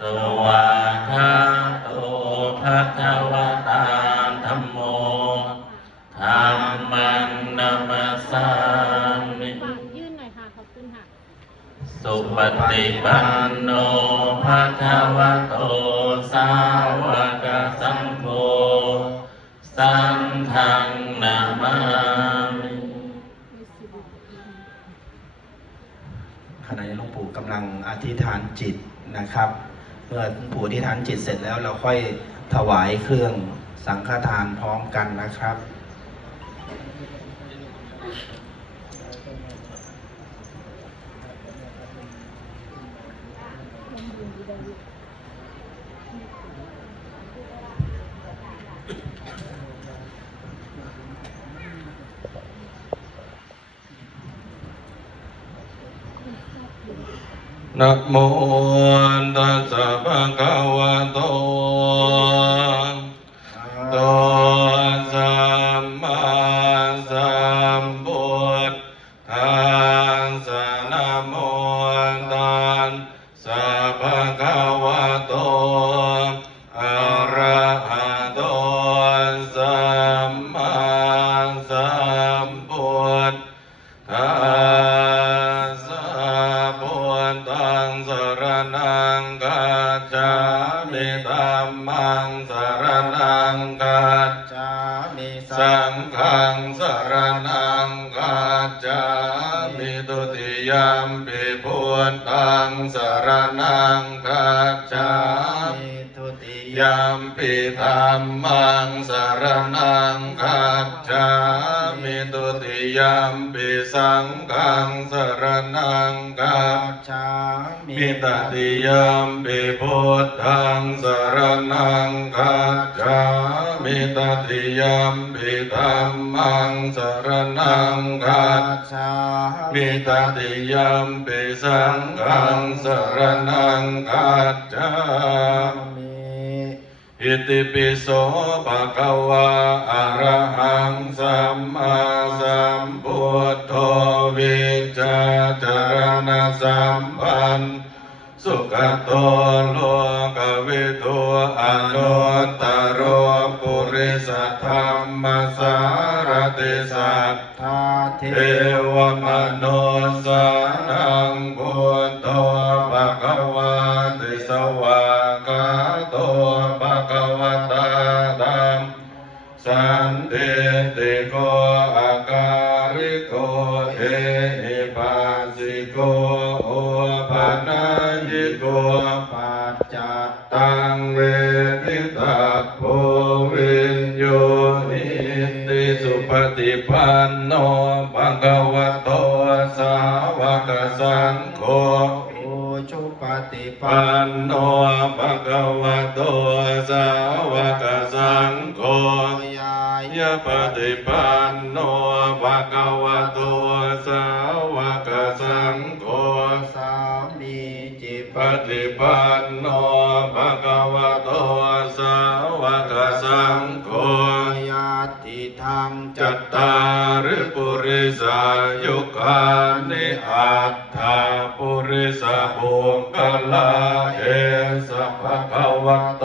สวาคาโตภะคะวะตาธัมโมธัมมังนัมสสามิฝากยื่นหน่อยค่ะขอบคุณค่ะสุปฏิปันโนภะคะวะโตสา ธิษฐานจิตนะครับ เมื่อหลวงปู่อธิษฐานจิตเสร็จแล้วเราค่อยถวายเครื่องสังฆทานพร้อมกันนะครับ นะโมตัสสะภะคะวะโต งฆังสรณังกัจามิตุติยามปิพุทธังสรณังกัจามิมิทุติยามปิธรรมังสรณังกัจามิตุติยามปิสังฆังสรณังกัจามิตติยามปิพุทธังสรณังกัจจา มิตติยามปิธัมมังสรณังกัจจามิตติยามปิสังฆังสรณังกัจจามิอิติปิโสภะคะวะอะระหังสัมมาสัมพุทโธวิจาจารณสัมปันธ์ สุขโตโลกวิทูอนุตตรโรปุริสธรรมสารติสัทธาเทวมนุสานังพุ อปะนัญญิโกปัจจัตตังเวทิตาโพวินโยนิติสุปฏิปันโนภะคะวะโตสาวกสังโฆโอชุปฏิปัปันนโนภะคะวะโตสาวกสังโฆยายะปฏิปันโนภะคะวะโตสาว ปันโนภะคะวะโตสาวกสังโฆยาติธรรมจัตตาริปุริสายุคานิอัตถาปุริสบุคคลาเอสะภะคะวะโต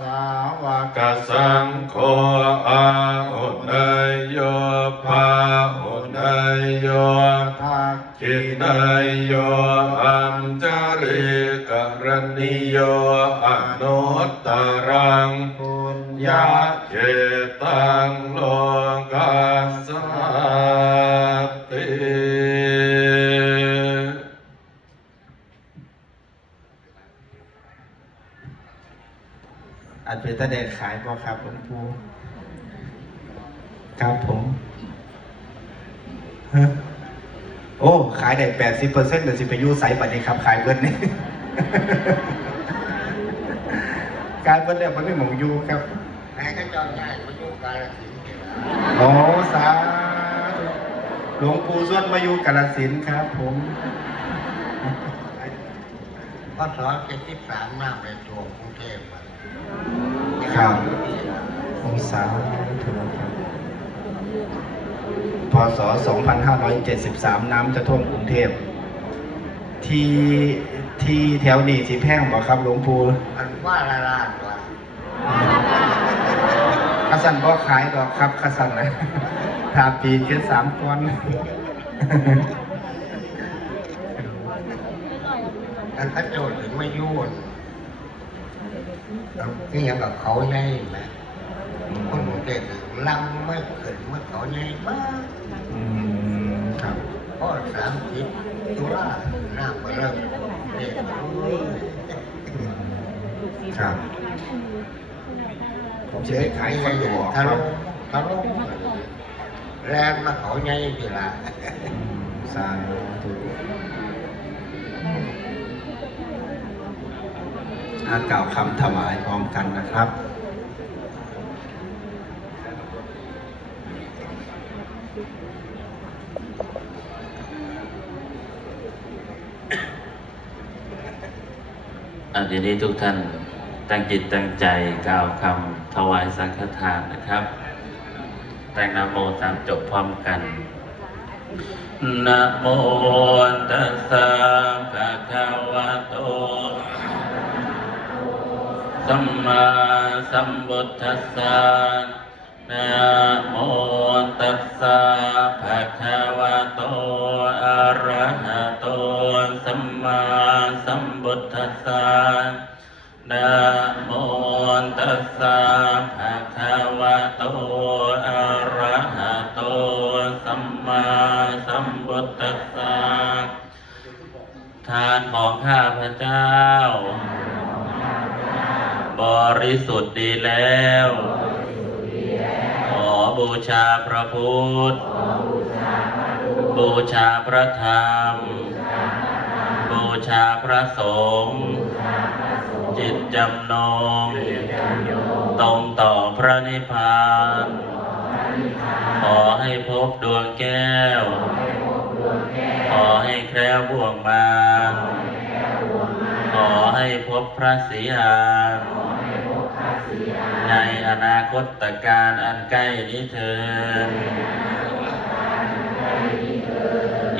สาวกสังโฆอาหุนยโยภาหุนยโยทักกินายโยอัญจริ กรณิโยอนุตตรังปุญญาเจตังโลกัสสติอันเป็นตะเด็ดขายบ่ครับหลวงปู่ครับผมฮะโอ้ ขายได้แปดสิบเปอร์เซ็นต์เดี๋ยวสิไปยูไซบัดนี้ครับ ขายเบิ้ลนี่ การเบิ้ลเนี่ยมันไม่หมองอยูครับแม่ก็จอดง่ายมันยุ่งกายละสิโอ้สาธุหลวงปู่ส่วนมาอยู่กาลสินธุ์ครับ ผมพศเจ็ดสิบสามมาไปตัวกรุงเทพมาครับองศาธุครับพศ 2573 น้ำจะท่วมกรุงเทพ ที่ที่แถวนี้สิแพงบ่ครับหลวงปู่อันว่าละลานว่าข้าสันบ่ขายดอกครับข้าสันนะถ้าปีนขึ้นสามก้อนอันพระโจทย์ถึงไม่ยุ่นนี่ยังกับเขาใหญ่ไหมคนเด็กลำไม่ขึ้นเมื่อเขาใหญ่มากอืมครับพ่อสามสิบ ตุลาหน้ามาเริ่มเด็กครับผมจะได้ขายคอนโดคทะรับลุทะลุแรงมาเขาใหญ่ทีละอืมสาธุอากล่าวคำถวายพร้อมกันนะครับ อันนี้ทุกท่านตั้งจิตตั้งใจกล่าวคำถวายสังฆทานนะครับ แต่งนโมตามจบพร้อมกันนะโมตัสสะภะคะวะโตสัมมาสัมพุทธัสสะ นะโมตัสสะภะคะวะโต อะระหะโต สัมมาสัมพุทธัสสะนะโมตัสสะภะคะวะโต อะระหะโต สัมมาสัมพุทธัสสะทานของข้าพเจ้า บริสุทธิ์ดีแล้ว บูชาพระพุทธ บูชาพระธรรม บูชาพระสงฆ์จิตจำนงตรงต่อพระนิพพาน ขอให้พบดวงแก้ว ขอให้แคล้วบ่วงมาขอให้พบพระศรีอาน ในอนาคตการอันใกล้นี้เถิด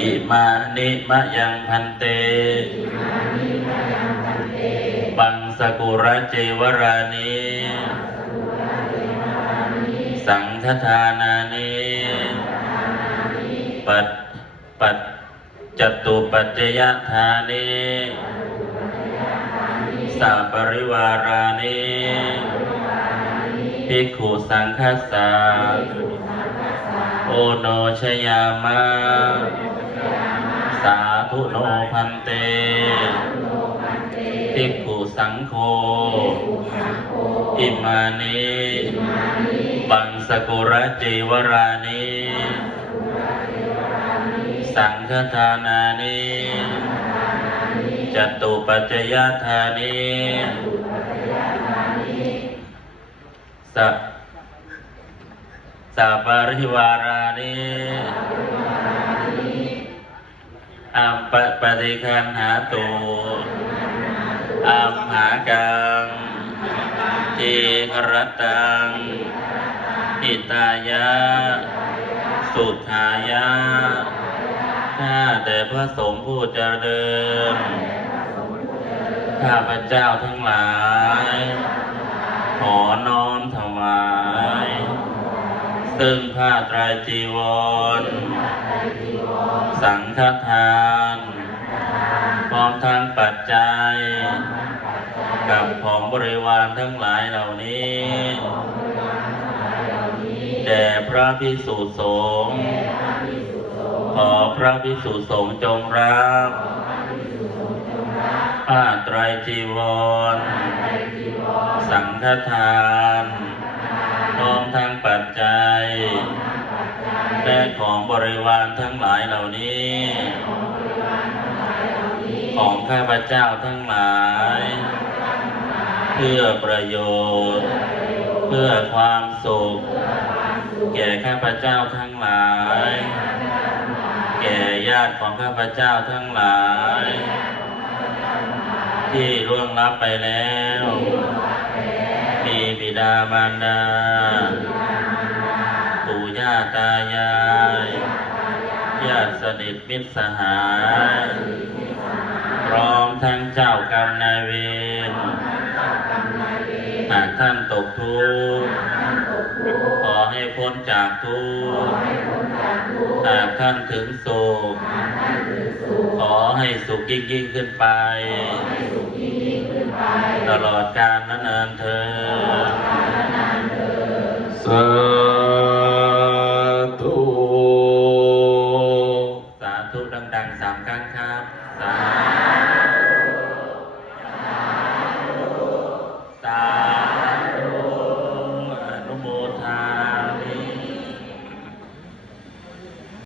อิมานิมะยังพันเต บังสกุระเจวรานิสังฆทานานิปัดปัดจตุปัจจยธานิสัปริวารานิ ภิกขุสังฆสสาโอโนชยามะสาธุโนพันเตภิกขุสังโฆอิมานิบังสกุระจีวรานิสังฆทานานิจตุปัจจยธานิ สัพสัปปริวารานิอัมปะปฏิคันหาตุอัมหากังทีครตังอิตายะ สุทายะข้าแต่พระสงฆ์ผู้เจริญข้าพระเจ้าทั้งหลาย ขอน้อมถ ซึ่งผ้าไตรจีวร สังฆทาน พร้อมทั้งปัจจัย กับของบริวารทั้งหลายเหล่านี้แด่พระพิสุสงฆ์ขอพระพิสุสงฆ์จงรับผ้าไตรจีวร สังฆทาน ของบริวารทั้งหลายเหล่านี้ ของข้าพเจ้าทั้งหลาย เพื่อประโยชน์ เพื่อความสุข แก่ข้าพเจ้าทั้งหลาย แก่ญาติของข้าพเจ้าทั้งหลาย ที่ร่วงลับไปแล้ว มีบิดามารดาปู่ย่าตายายญา ติสนิทมิตรสหาย พร้อมทั้งเจ้ากรรมนายเวรหากท่านตกทุกข์ขอให้พ้นจากทุกข์หากท่านถึงสุขขอให้สุขยิ่งยิ่งขึ้นไป ตลอดกาลนันเนินเธอ ครั้งครับ